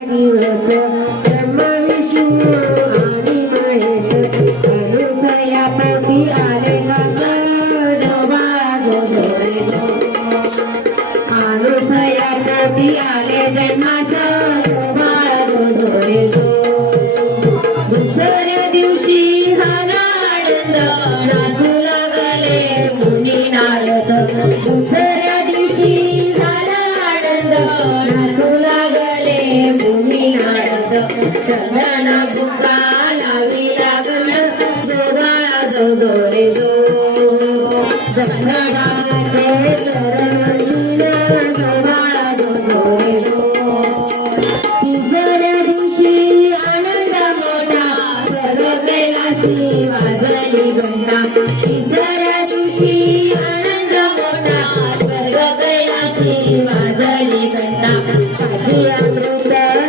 दिवस ब्रह्मा विष्णू आणि महेश अनुसया पोटी आले अनुसया पोटी आले जन्मास बाळा दुसऱ्या दिवशी झाला आनंद नाचू लागले मुनी नारद दुसऱ्या दिवशी झाला आनंद नाचू लागले मुनी नारद चंदन बुका लावी लागण जोगाळा जो जोरे जो चंदनाचे चरण जोगाळा जो जोरे जो तिसऱ्या दिवशी आनंद मोठा सर्व कैलाशी वाजली घंटा